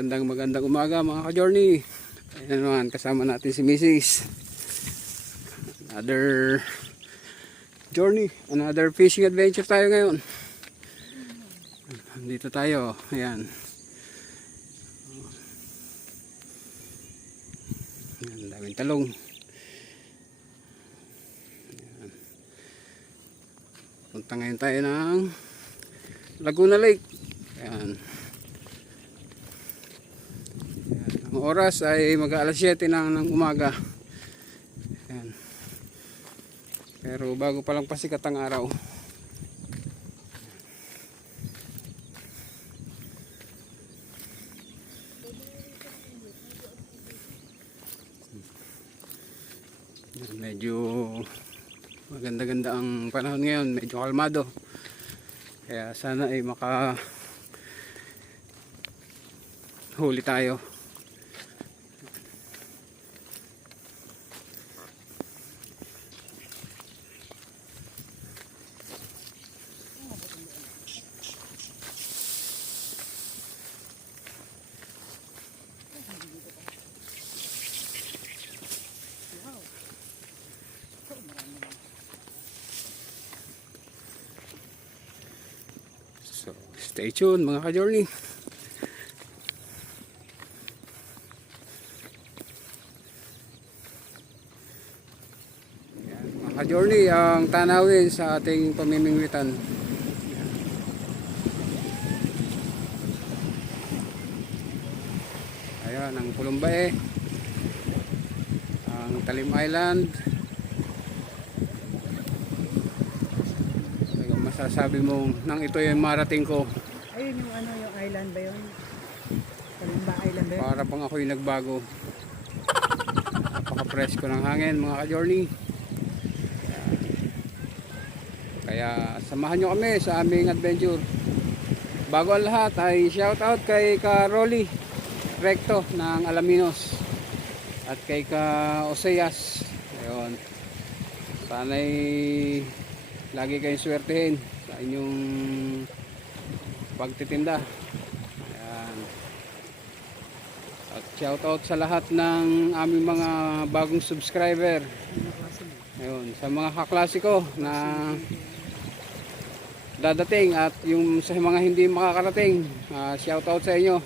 Magandang umaga mga ka-journey. Ayan naman, kasama natin si Mrs. Another journey, another fishing adventure tayo ngayon. Dito tayo, ayan. Ayan, daming talong. Ayan. Punta ngayon tayo ng Laguna Lake. Ayan. Ang oras ay mag-alas 7 ng umaga. Ayan. Pero bago pa lang pasikat ang araw. Medyo maganda-ganda ang panahon ngayon, medyo kalmado. Kaya sana ay huli tayo. So, stay tuned mga ka-journey. Mga ka-journey, ang tanawin sa ating pamimingwitan. Ayan, ang Pulumbae, ang Talim Island. Sasabi mo nang ito yung marating ko. Ayun yung ano, yung island ba yun? Kalimba Island ba yun? Para pang ako yung nagbago. Napaka-fresh ko ng hangin mga ka-journey. Kaya samahan nyo kami sa aming adventure. Bago ang lahat ay shout out kay Ka Rolly Recto ng Alaminos at kay Ka Oseas. Ayun. Sana'y lagi kayong swertehin sa inyong pagtitinda. Ayan. At shout out sa lahat ng aming mga bagong subscriber. Ayun, sa mga kaklasiko na dadating at yung sa mga hindi makakarating, shout out sa inyo.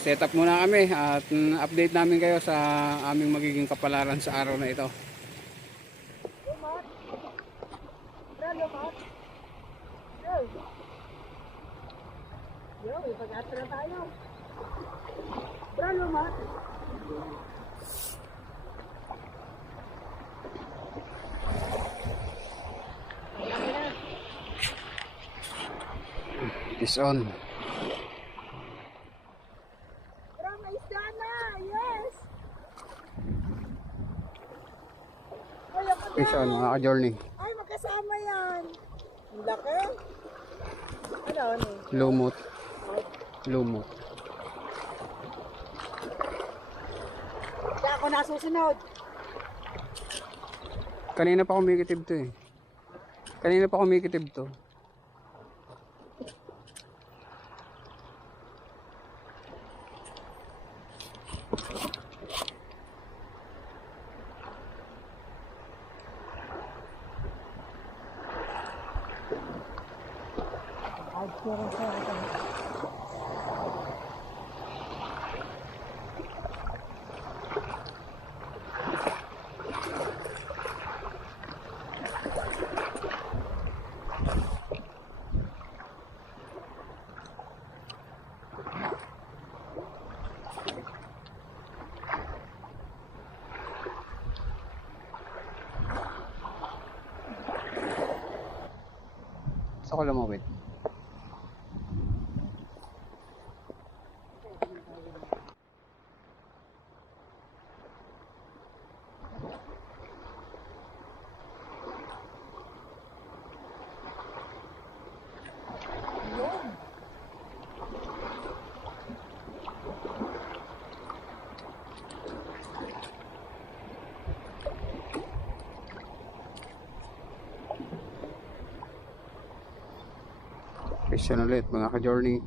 Set up muna kami at update namin kayo sa aming magiging kapalaran sa araw na ito. Lumat? Lumat? Yo, ipag-atra na tayo. Lumat? It's on. Fish on mga ka-journey. Ay, magkasama yan. Ang laki. Ano? Lumot. Lumot. Kaya ako nasusunod. Kanina pa kumikitib to eh. Kanina pa kumikitib to. Sa ko lumawit. Peace yan ulit mga ka-journey.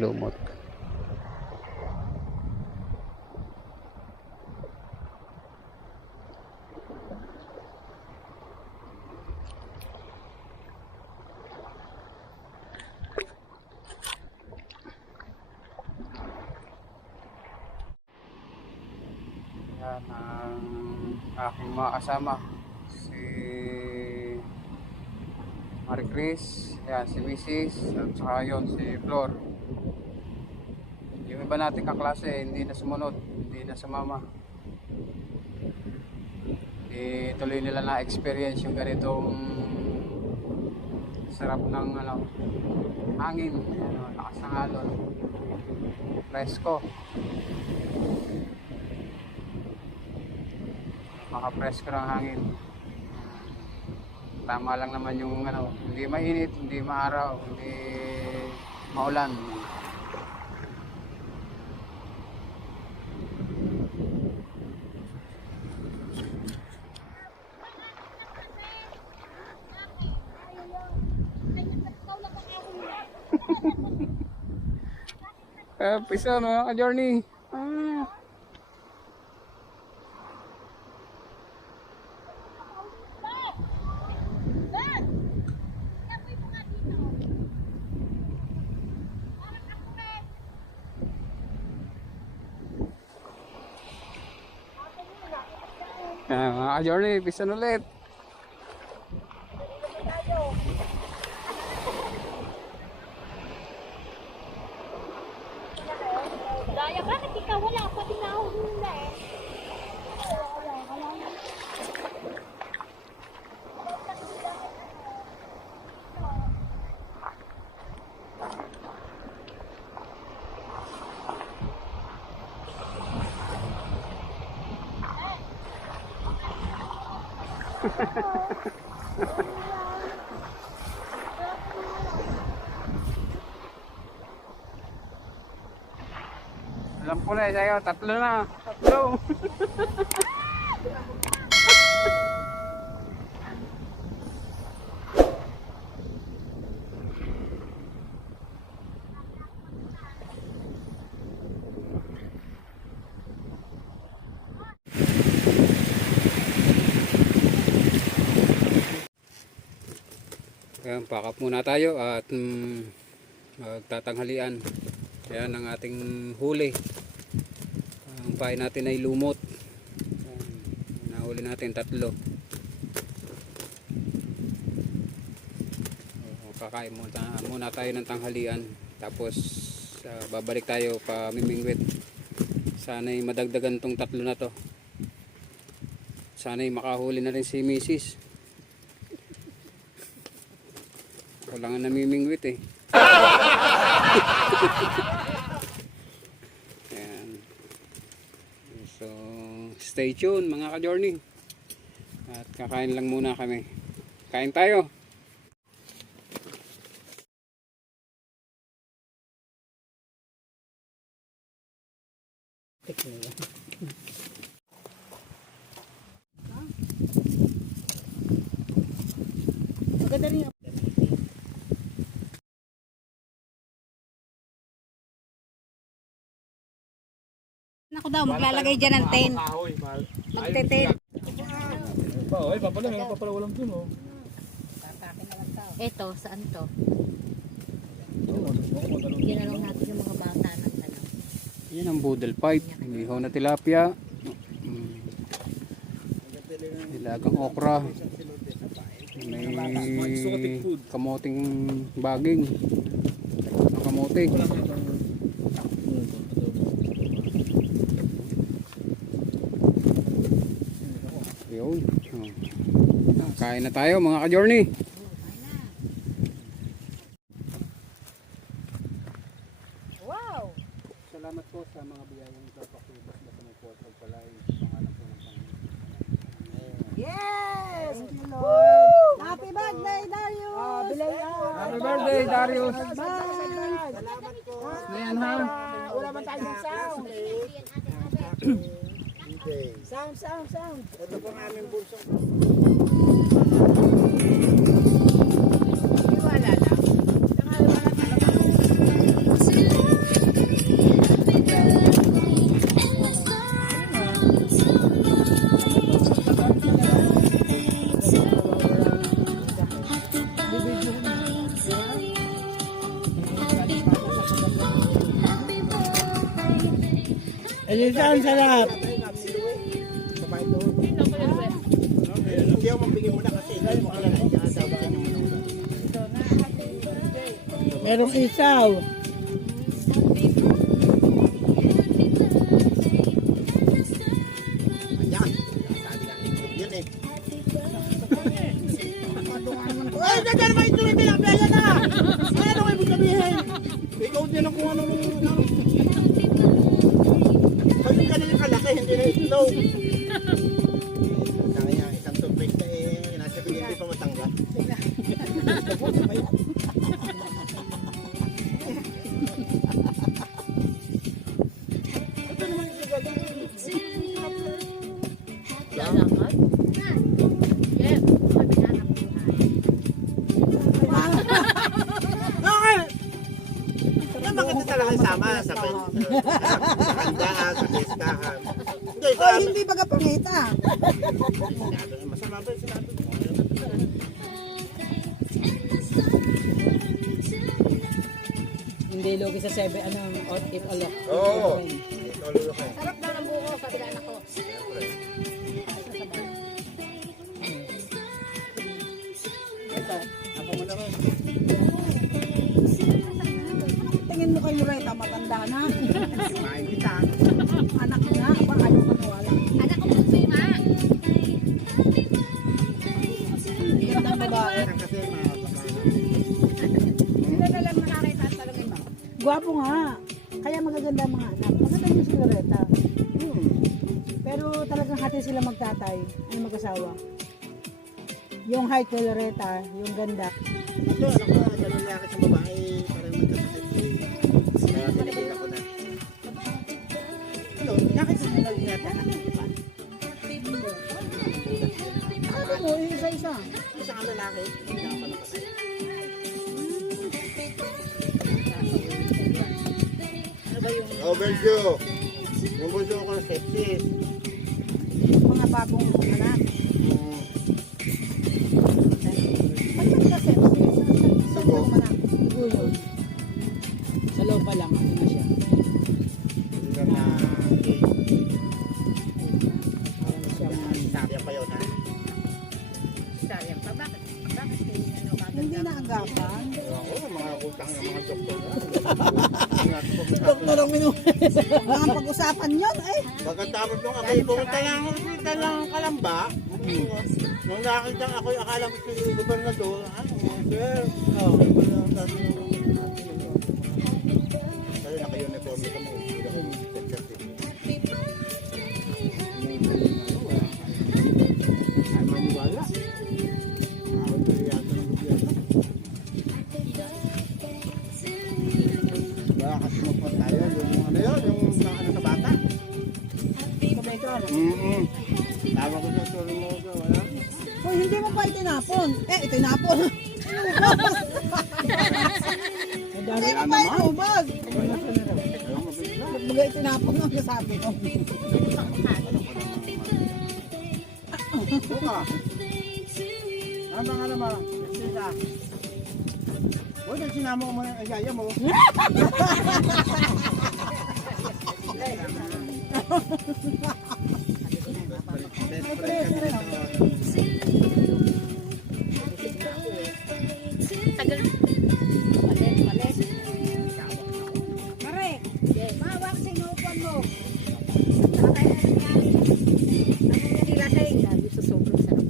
Lumot. Yan ang aking mga kasama. Si Marie Chris, yan, si Mrs. at saka yun si Flor. Yung iba nating kaklase hindi na sumunod, hindi na sumama. Hindi tuloy nila na experience yung ganitong sarap ng hangin, lakas ng alon, presko. Makapresko ng hangin. Tama lang naman yung hindi mainit, hindi maaraw, hindi maulan. Pisa no ka-journey. Mga ka-journey, pisan ulit. Daya, bakit ikaw wala pa din ako hula eh? Alam ko na sa'yo, tatlo na. Tatlo. Ayan, pack up muna tayo at magtatanghalian. Ayan ang ating huli. Ang pain natin ay lumot. Ayan, nahuli natin 3. Kakain muna tayo ng tanghalian. Tapos babalik tayo pa Mimingwit. Sana'y madagdagan tong 3 na to. Sana'y makahuli na rin si Mrs. Ako lang ang namimingwit eh. Ayan. So stay tuned mga ka-journey. At kakain lang muna kami. Kain tayo. Maganda rin yung ako daw, maglalagay dyan ng tent. Magte-tent. Ay, papala, meron pa pala walang dun, oh. Eto, saan to? Ginanong natin yung mga bata ng tanong. Yan ang boodle pipe. Inihaw na tilapia. Nilagang okra. May kamoting baging. Ang kamote. Yun. Kain na tayo mga ka-journey. wow! Salamat po sa mga biyayang papakubas na sa mga portal pala pangalan po ng Panginoon. Yes! Thank you, Lord. Happy birthday, Darius! Happy birthday, Darius! Bye! Na yan ha? Wala man tayong sound. Sound, sound, sound. Ito po ang aming bunsong. Wala lang. Tangal wala talaga. Elisa, ang sarap. Hindi ako mabigyan mo na kasi dahil mo kalala. Sabahan yung muna. Merong isaw. Ayan. Sabi na, yun eh. Ay, dadaan naman ito na pinakabaya na! Ano kayo sabihin? Ikaw din ang kung ano nung... Sabi ka na yung kalaki, hindi na ito. Sabi niya, isang toothpaste na eh, nasa bigyan di pa matanggal. Ito naman yung gagawin. Lalakad? Yes. Sabi na ng buhay. Okay! Ano maganda talaga sama sa handaan, sa listahan. Hindi, Oh, hindi baga pangita. masama ba yung sinabi mo? Hindi logi sa 7, ano, out if alok. Oo. Ito lulu kayo. Sarap daw ng buko, sabi na anak ko. Siyempre. Ito. Ako muna rin. Tingin mo kay Loretta, matanda na. Kumain kita. Anak nga, pa ayaw maniwala. Anak ko po si Ma. Gandang babae. Kasi Sila na lang nakakita at talungin mo. Gwapo nga. Kaya magaganda ang mga anak. Maganda din si Loretta. Pero talagang hati sila magtatay. Ano mag-asawa. Yung height ni Loretta, yung ganda. ito, alam ko, sa lalaki sa babae, parang magkakasip eh. Kaya tinigil ako na. Ano, nakita mo na natin? Ano mo, isa-isa. Isa ang lalaki, hindi na ako nakasaya. Ano ba yung Oh, Benjo. Yung bunso ko na sepsis. mga bagong anak? Ano ba yung sepsis? Saan Dugo. yung anak? Dugo yun. Sa loob pa lang, ano na siya. Hindi ka na... Sabi pa yun, ha? Sayang pa, bakit? Bakit kayo ano kagad? Hindi na agapan. Oo, mga utang ng mga doktor na. Doktor ang minu. Mga pag-usapan yun, eh. Pagkatapos nung ako, pumunta lang ako sa ng Kalamba. Nung nakita ako, akala ko si gobernador, ano, sir, Kaya naka-uniform ito mo. Ay, maniwala. Ako ito yata ng gobyerno. Baka kasi magpunta tayo, yung ano yun, yung ano sa bata. Sabay ito, ano? Tawag ko sa turo mo, wala. Hoy, hindi mo pa itinapon. Eh, itinapon. Hindi mo pa inubag. Ayaw mo bigla. Ba't baga itinapon ang kasabi ko? Buka. Ano bang alam mo? Sila. Uy, nagsinama ko muna ang ayaya mo. Tagal. Palit, palit. Mare, mawak sa inuupan mo. Nakakaya na nangyari. Ano yung nilatay? Sabi sa sobrang sarap.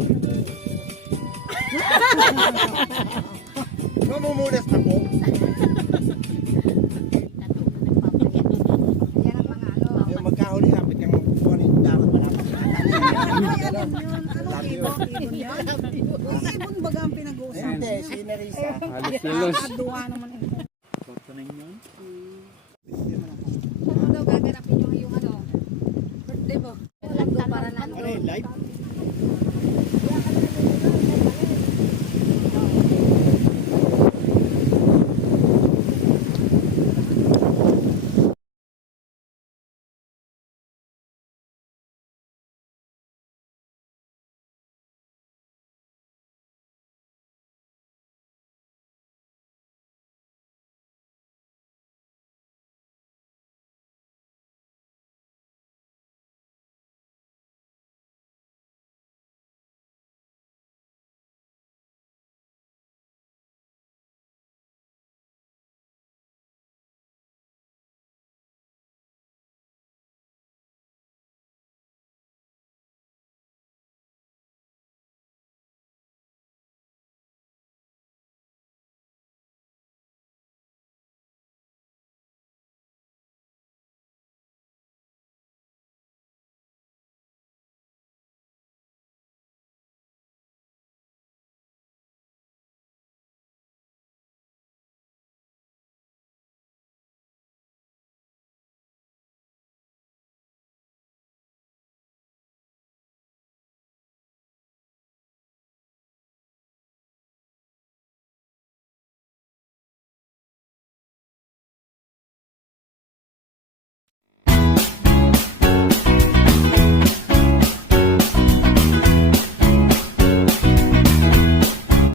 Mamumunas na po. Yan ang mga ano. Yung magkahuli hapit yung kukunin dapat malapit. Ay, alam yun. Anong ibon? Ibon yan? Ibon baga ang pinag-uusapan. Hindi, si Nerissa. Halos kilos. Duwa naman ito. Ano daw gaganapin yung ano? Linggo para lang. Ano yun, live?